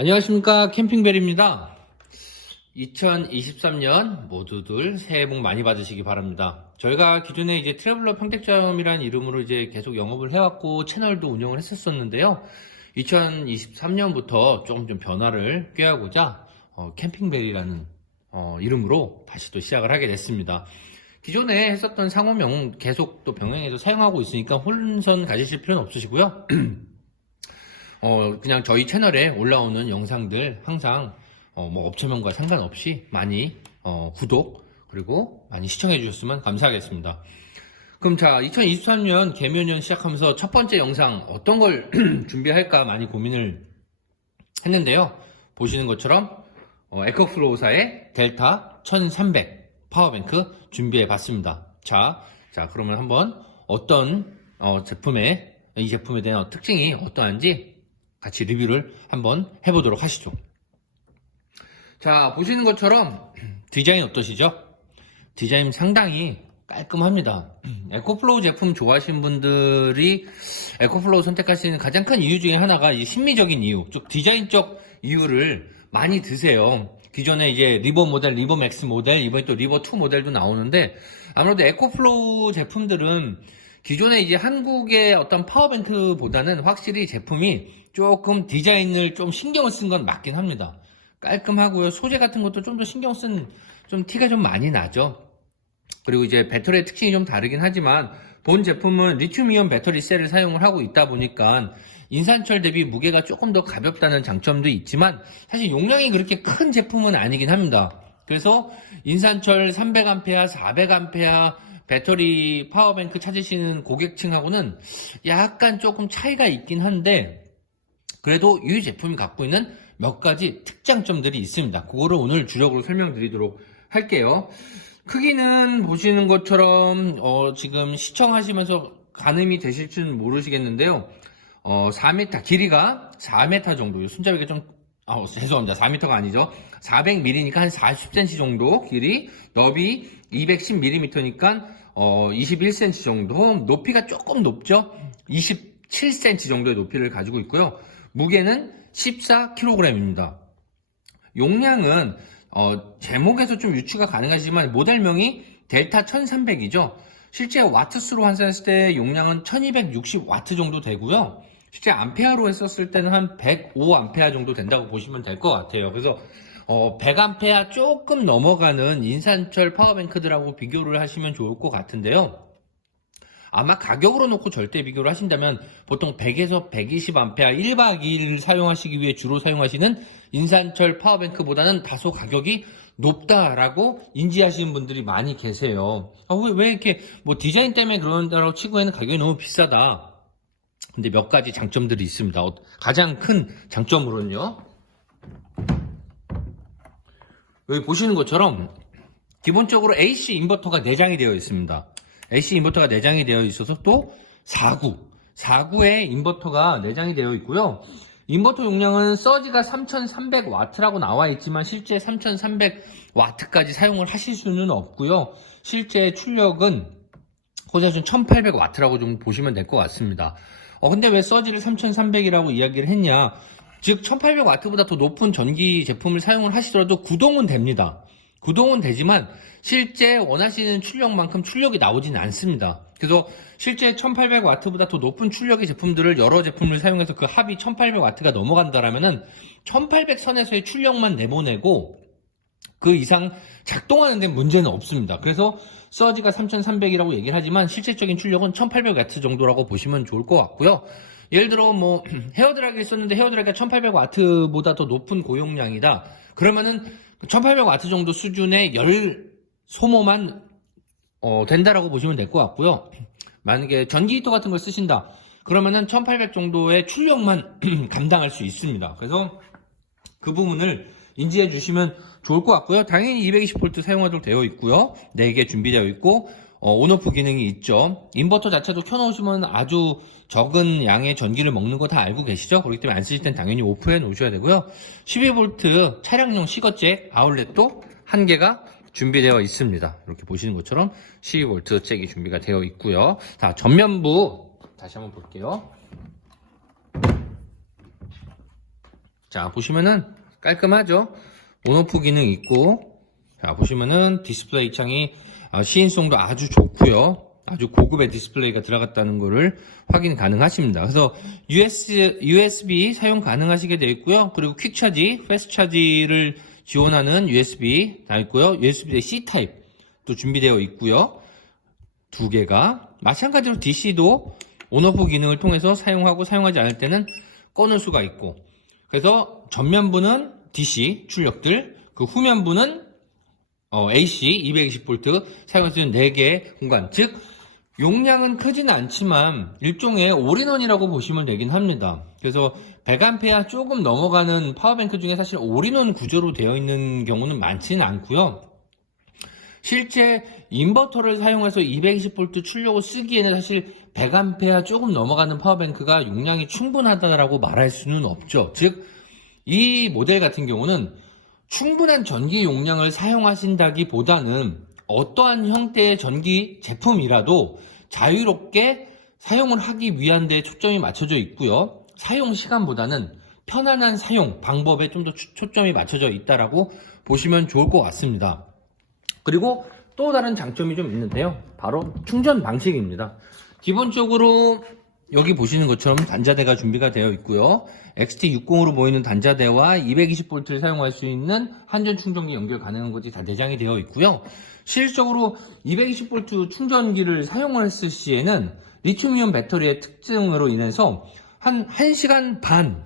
안녕하십니까, 캠핑벨입니다. 2023년 모두들 새해 복 많이 받으시기 바랍니다. 저희가 기존에 이제 트래블러 평택점이라는 이름으로 이제 계속 영업을 해왔고 채널도 운영을 했었었는데요. 2023년부터 조금 좀 변화를 꾀하고자 캠핑벨이라는 이름으로 다시 또 시작을 하게 됐습니다. 기존에 했었던 상호명 계속 또 병행해서 사용하고 있으니까 혼선 가지실 필요는 없으시고요. 그냥 저희 채널에 올라오는 영상들 항상 뭐 업체명과 상관없이 많이 구독 그리고 많이 시청해 주셨으면 감사하겠습니다. 그럼 자, 2023년 개묘년 시작하면서 첫 번째 영상 어떤 걸 준비할까 많이 고민을 했는데요. 보시는 것처럼 에코플로우사의 델타 1300 파워뱅크 준비해 봤습니다. 자, 그러면 한번 어떤 이 제품에 대한 특징이 어떠한지 같이 리뷰를 한번 해보도록 하시죠. 자, 보시는 것처럼 디자인 어떠시죠? 디자인 상당히 깔끔합니다. 에코플로우 제품 좋아하시는 분들이 에코플로우 선택하시는 가장 큰 이유 중에 하나가 이 심미적인 이유, 즉 디자인적 이유를 많이 드세요. 기존에 이제 리버 모델, 리버 맥스 모델, 이번에 또 리버 2 모델도 나오는데 아무래도 에코플로우 제품들은 기존에 이제 한국의 어떤 파워뱅크보다는 확실히 제품이 조금 디자인을 좀 신경을 쓴 건 맞긴 합니다. 깔끔하고요. 소재 같은 것도 좀 더 신경 쓴 좀 티가 좀 많이 나죠. 그리고 이제 배터리의 특징이 좀 다르긴 하지만 본 제품은 리튬이온 배터리 셀을 사용을 하고 있다 보니까 인산철 대비 무게가 조금 더 가볍다는 장점도 있지만 사실 용량이 그렇게 큰 제품은 아니긴 합니다. 그래서 인산철 300A, 400A 배터리 파워뱅크 찾으시는 고객층하고는 약간 조금 차이가 있긴 한데 그래도 이 제품이 갖고 있는 몇 가지 특장점들이 있습니다. 그거를 오늘 주력으로 설명드리도록 할게요. 크기는 보시는 것처럼 지금 시청하시면서 가늠이 되실지는 모르시겠는데요. 4m, 길이가 4m 정도, 손잡이가 좀 죄송합니다. 4m가 아니죠. 400mm니까 한 40cm 정도 길이, 너비 210mm니까 21cm 정도, 높이가 조금 높죠. 27cm 정도의 높이를 가지고 있고요. 무게는 14kg입니다. 용량은 제목에서 좀 유추가 가능하지만 모델명이 델타 1300이죠. 실제 와트수로 환산했을 때 용량은 1260W 정도 되고요. 실제 암페어로 했었을 때는 한 105A 정도 된다고 보시면 될 것 같아요. 그래서 100A 조금 넘어가는 인산철 파워뱅크들하고 비교를 하시면 좋을 것 같은데요. 아마 가격으로 놓고 절대 비교를 하신다면 보통 100에서 120A 1박 2일 사용하시기 위해 주로 사용하시는 인산철 파워뱅크보다는 다소 가격이 높다라고 인지하시는 분들이 많이 계세요. 왜 이렇게 뭐 디자인 때문에 그런다고 치고에는 가격이 너무 비싸다. 근데 몇 가지 장점들이 있습니다. 가장 큰 장점으로는요. 여기 보시는 것처럼 기본적으로 AC 인버터가 내장이 되어 있습니다. AC 인버터가 내장이 되어 있어서 또 4구의 인버터가 내장이 되어 있고요. 인버터 용량은 서지가 3300W라고 나와 있지만 실제 3300W까지 사용을 하실 수는 없고요. 실제 출력은 호재준 1800W라고 좀 보시면 될 것 같습니다. 근데 왜 서지를 3300이라고 이야기를 했냐? 즉 1800W보다 더 높은 전기 제품을 사용을 하시더라도 구동은 됩니다. 구동은 되지만 실제 원하시는 출력만큼 출력이 나오지는 않습니다. 그래서 실제 1800W보다 더 높은 출력의 제품들을 여러 제품을 사용해서 그 합이 1800W가 넘어간다라면은 1800선에서의 출력만 내보내고 그 이상 작동하는 데 문제는 없습니다. 그래서 서지가 3300이라고 얘기를 하지만 실질적인 출력은 1800W 정도라고 보시면 좋을 것 같고요. 예를 들어 뭐 헤어드라이기를 썼는데 헤어드라이기가 1800W보다 더 높은 고용량이다. 그러면은 1800W 정도 수준의 열 소모만 된다라고 보시면 될 것 같고요. 만약에 전기 히터 같은 걸 쓰신다. 그러면은 1800 정도의 출력만 감당할 수 있습니다. 그래서 그 부분을 인지해 주시면 좋을 것 같고요. 당연히 220V 사용하도록 되어 있고요. 4개 준비되어 있고 온오프 기능이 있죠. 인버터 자체도 켜놓으시면 아주 적은 양의 전기를 먹는 거 다 알고 계시죠? 그렇기 때문에 안 쓰실 땐 당연히 오프해 놓으셔야 되고요. 12V 차량용 시거잭 아울렛도 1개가 준비되어 있습니다. 이렇게 보시는 것처럼 12V 잭이 준비가 되어 있고요. 자, 전면부 다시 한번 볼게요. 자, 보시면은 깔끔하죠? 온오프 기능 있고, 자, 보시면은 디스플레이 창이 시인성도 아주 좋고요. 아주 고급의 디스플레이가 들어갔다는 것을 확인 가능하십니다. 그래서 USB 사용 가능하시게 되어 있고요. 그리고 퀵차지, 패스트차지를 지원하는 USB 다 있고요. USB-C 타입도 준비되어 있고요. 두 개가. 마찬가지로 DC도 온오프 기능을 통해서 사용하고 사용하지 않을 때는 꺼낼 수가 있고, 그래서 전면부는 DC 출력들, 그 후면부는 AC 220V 사용할 수 있는 4개의 공간, 즉 용량은 크지는 않지만 일종의 올인원이라고 보시면 되긴 합니다. 그래서 100A 조금 넘어가는 파워뱅크 중에 사실 올인원 구조로 되어 있는 경우는 많지는 않고요. 실제 인버터를 사용해서 220V 출력을 쓰기에는 사실 100A 조금 넘어가는 파워뱅크가 용량이 충분하다고 말할 수는 없죠. 즉, 이 모델 같은 경우는 충분한 전기 용량을 사용하신다기보다는 어떠한 형태의 전기 제품이라도 자유롭게 사용을 하기 위한 데 초점이 맞춰져 있고요. 사용 시간보다는 편안한 사용 방법에 좀 더 초점이 맞춰져 있다라고 보시면 좋을 것 같습니다. 그리고 또 다른 장점이 좀 있는데요. 바로 충전 방식입니다. 기본적으로 여기 보시는 것처럼 단자대가 준비가 되어 있고요. XT60으로 보이는 단자대와 220V를 사용할 수 있는 한전 충전기 연결 가능한 것이 다 내장이 되어 있고요. 실질적으로 220V 충전기를 사용을 했을 시에는 리튬이온 배터리의 특징으로 인해서 한 1시간 반,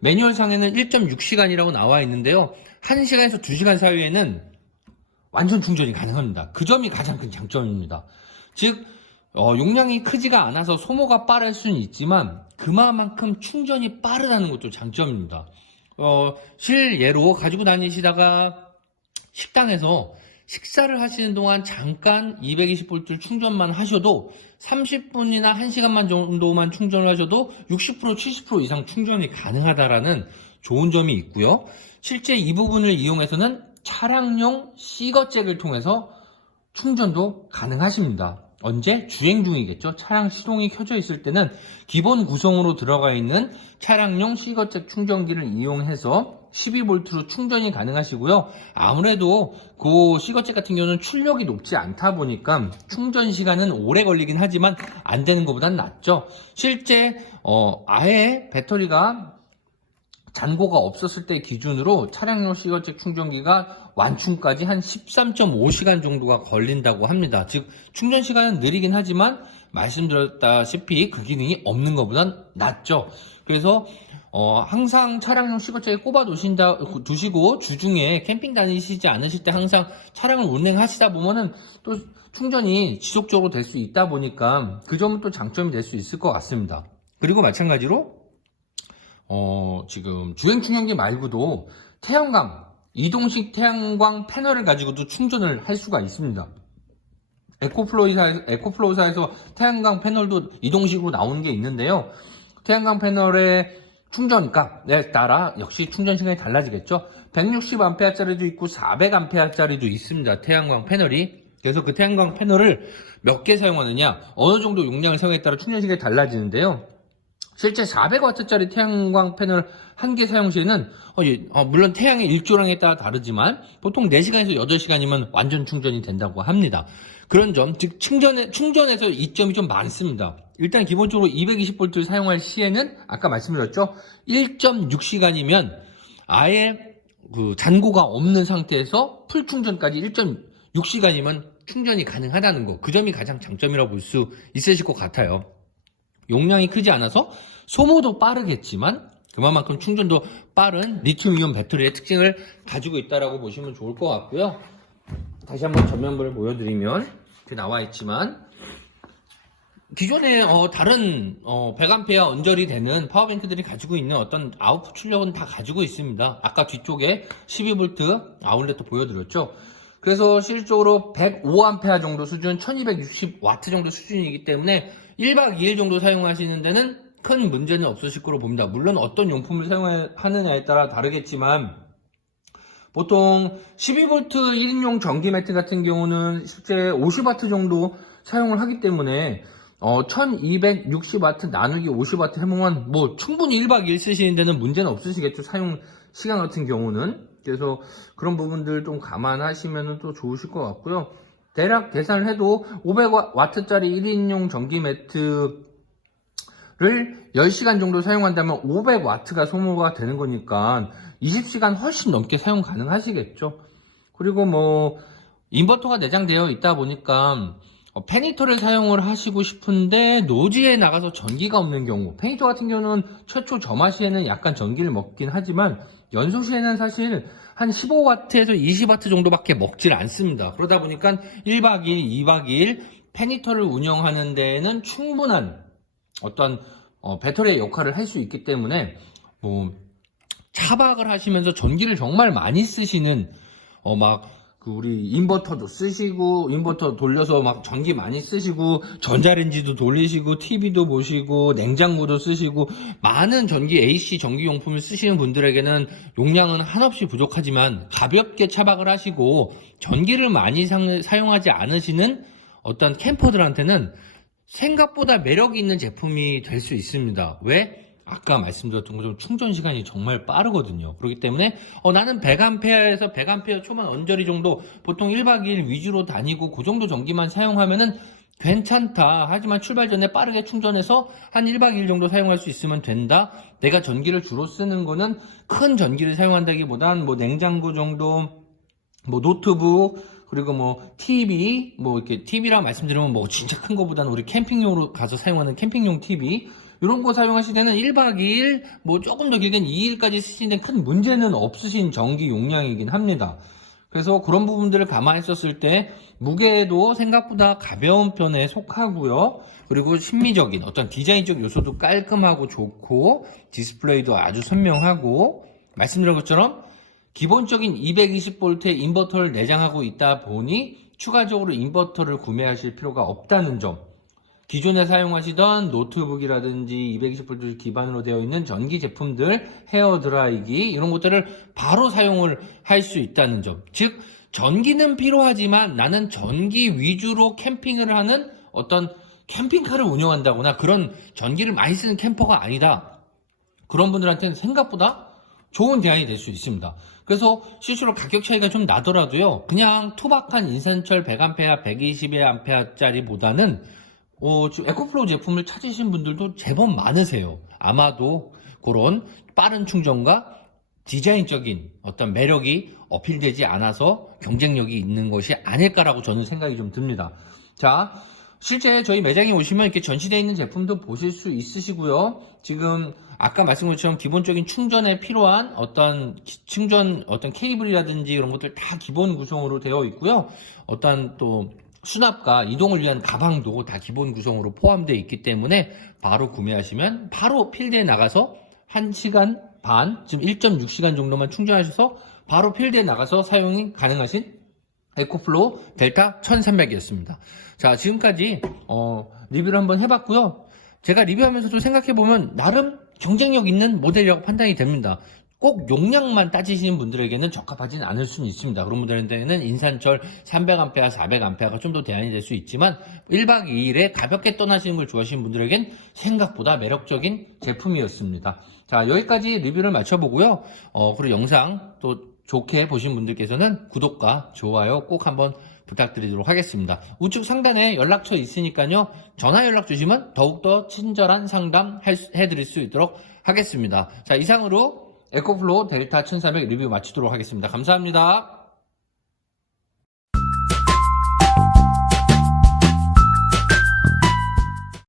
매뉴얼상에는 1.6시간이라고 나와 있는데요. 1시간에서 2시간 사이에는 완전 충전이 가능합니다. 그 점이 가장 큰 장점입니다. 즉, 용량이 크지가 않아서 소모가 빠를 수는 있지만 그만큼 충전이 빠르다는 것도 장점입니다. 실예로 가지고 다니시다가 식당에서 식사를 하시는 동안 잠깐 220V 충전만 하셔도 30분이나 1시간만 정도만 충전을 하셔도 60%, 70% 이상 충전이 가능하다라는 좋은 점이 있고요. 실제 이 부분을 이용해서는 차량용 C거잭을 통해서 충전도 가능하십니다. 언제? 주행 중이겠죠. 차량 시동이 켜져 있을 때는 기본 구성으로 들어가 있는 차량용 C거잭 충전기를 이용해서 12V로 충전이 가능하시고요. 아무래도 그 C거잭 같은 경우는 출력이 높지 않다 보니까 충전 시간은 오래 걸리긴 하지만 안 되는 것보단 낫죠. 실제 아예 배터리가 잔고가 없었을 때 기준으로 차량용 C거잭 충전기가 완충까지 한 13.5시간 정도가 걸린다고 합니다. 즉 충전 시간은 느리긴 하지만 말씀드렸다시피 그 기능이 없는 것보단 낫죠. 그래서 항상 차량용 C거잭에 꼽아 두시고 주중에 캠핑 다니시지 않으실 때 항상 차량을 운행하시다 보면은 또 충전이 지속적으로 될 수 있다 보니까 그 점은 또 장점이 될 수 있을 것 같습니다. 그리고 마찬가지로 지금 주행 충전기 말고도 태양광, 이동식 태양광 패널을 가지고도 충전을 할 수가 있습니다. 에코플로우사에서 태양광 패널도 이동식으로 나오는 게 있는데요. 태양광 패널의 충전값에 따라 역시 충전 시간이 달라지겠죠. 160A짜리도 있고 400A짜리도 있습니다. 태양광 패널이. 그래서 그 태양광 패널을 몇 개 사용하느냐, 어느 정도 용량을 사용에 따라 충전 시간이 달라지는데요. 실제 400W짜리 태양광 패널 한 개 사용 시에는 물론 태양의 일조량에 따라 다르지만 보통 4시간에서 8시간이면 완전 충전이 된다고 합니다. 그런 점, 즉 충전에서 이점이 좀 많습니다. 일단 기본적으로 220V를 사용할 시에는 아까 말씀드렸죠. 1.6시간이면 아예 그 잔고가 없는 상태에서 풀 충전까지 1.6시간이면 충전이 가능하다는 거. 그 점이 가장 장점이라고 볼 수 있으실 것 같아요. 용량이 크지 않아서 소모도 빠르겠지만 그만큼 충전도 빠른 리튬이온 배터리의 특징을 가지고 있다고 보시면 좋을 것 같고요. 다시 한번 전면부를 보여드리면 이렇게 나와 있지만 기존에 다른 100A 언저리 되는 파워뱅크들이 가지고 있는 어떤 아웃풋 출력은 다 가지고 있습니다. 아까 뒤쪽에 12V 아울렛도 보여드렸죠. 그래서 실질적으로 105A 정도 수준, 1260W 정도 수준이기 때문에 1박 2일 정도 사용하시는 데는 큰 문제는 없으실 거로 봅니다. 물론 어떤 용품을 사용하느냐에 따라 다르겠지만 보통 12V 1인용 전기 매트 같은 경우는 실제 50W 정도 사용을 하기 때문에 1260W 나누기 50W 해보면 뭐 충분히 1박 2일 쓰시는 데는 문제는 없으시겠죠. 사용 시간 같은 경우는. 그래서 그런 부분들 좀 감안하시면 또 좋으실 것 같고요. 대략 계산을 해도 500W짜리 1인용 전기 매트를 10시간 정도 사용한다면 500W가 소모가 되는 거니까 20시간 훨씬 넘게 사용 가능하시겠죠. 그리고 뭐 인버터가 내장되어 있다 보니까 페니터를 사용을 하시고 싶은데 노지에 나가서 전기가 없는 경우, 페니터 같은 경우는 최초 점화 시에는 약간 전기를 먹긴 하지만 연소 시에는 사실 한 15W에서 20W 정도밖에 먹질 않습니다. 그러다 보니까 1박 2일, 2박 2일 페니터를 운영하는 데에는 충분한 어떤 배터리의 역할을 할 수 있기 때문에 뭐 차박을 하시면서 전기를 정말 많이 쓰시는 우리 인버터도 쓰시고, 인버터 돌려서 막 전기 많이 쓰시고, 전자레인지도 돌리시고, TV도 보시고, 냉장고도 쓰시고, 많은 전기 AC 전기용품을 쓰시는 분들에게는 용량은 한없이 부족하지만 가볍게 차박을 하시고 전기를 많이 사용하지 않으시는 어떤 캠퍼들한테는 생각보다 매력이 있는 제품이 될 수 있습니다. 왜? 아까 말씀드렸던 것처럼 충전 시간이 정말 빠르거든요. 그렇기 때문에 나는 100A에서 100A 초반 언저리 정도 보통 1박 2일 위주로 다니고 그 정도 전기만 사용하면은 괜찮다. 하지만 출발 전에 빠르게 충전해서 한 1박 2일 정도 사용할 수 있으면 된다. 내가 전기를 주로 쓰는 거는 큰 전기를 사용한다기보단 뭐 냉장고 정도, 뭐 노트북, 그리고 뭐 TV, 뭐 이렇게 TV라 말씀드리면 뭐 진짜 큰 거보다는 우리 캠핑용으로 가서 사용하는 캠핑용 TV 이런 거 사용하실 때는 1박 2일, 뭐 조금 더 길게는 2일까지 쓰시는 큰 문제는 없으신 전기 용량이긴 합니다. 그래서 그런 부분들을 감안했었을 때 무게도 생각보다 가벼운 편에 속하고요. 그리고 심미적인 어떤 디자인적 요소도 깔끔하고 좋고 디스플레이도 아주 선명하고 말씀드린 것처럼 기본적인 220V의 인버터를 내장하고 있다 보니 추가적으로 인버터를 구매하실 필요가 없다는 점, 기존에 사용하시던 노트북이라든지 220V 기반으로 되어 있는 전기 제품들, 헤어드라이기 이런 것들을 바로 사용을 할 수 있다는 점, 즉 전기는 필요하지만 나는 전기 위주로 캠핑을 하는 어떤 캠핑카를 운영한다거나 그런 전기를 많이 쓰는 캠퍼가 아니다. 그런 분들한테는 생각보다 좋은 대안이 될 수 있습니다. 그래서 실제로 가격 차이가 좀 나더라도요, 그냥 투박한 인산철 100A, 120A 짜리보다는 에코플로우 제품을 찾으신 분들도 제법 많으세요. 아마도 그런 빠른 충전과 디자인적인 어떤 매력이 어필되지 않아서 경쟁력이 있는 것이 아닐까라고 저는 생각이 좀 듭니다. 자, 실제 저희 매장에 오시면 이렇게 전시되어 있는 제품도 보실 수 있으시고요. 지금 아까 말씀드린 것처럼 기본적인 충전에 필요한 어떤 케이블이라든지 이런 것들 다 기본 구성으로 되어 있고요. 어떤 또 수납과 이동을 위한 가방도 다 기본 구성으로 포함되어 있기 때문에 바로 구매하시면 바로 필드에 나가서 1시간 반, 지금 1.6시간 정도만 충전하셔서 바로 필드에 나가서 사용이 가능하신 에코플로우 델타 1300이었습니다. 자, 지금까지 리뷰를 한번 해봤고요. 제가 리뷰하면서도 생각해보면 나름 경쟁력 있는 모델이라고 판단이 됩니다. 꼭 용량만 따지시는 분들에게는 적합하진 않을 수는 있습니다. 그런 분들한테는 인산철 300A, 400A가 좀 더 대안이 될 수 있지만 1박 2일에 가볍게 떠나시는 걸 좋아하시는 분들에겐 생각보다 매력적인 제품이었습니다. 자, 여기까지 리뷰를 마쳐보고요. 그리고 영상 또 좋게 보신 분들께서는 구독과 좋아요 꼭 한번 부탁드리도록 하겠습니다. 우측 상단에 연락처 있으니까요. 전화 연락 주시면 더욱더 친절한 상담 해드릴 수 있도록 하겠습니다. 자, 이상으로 에코플로우 델타 1400 리뷰 마치도록 하겠습니다. 감사합니다.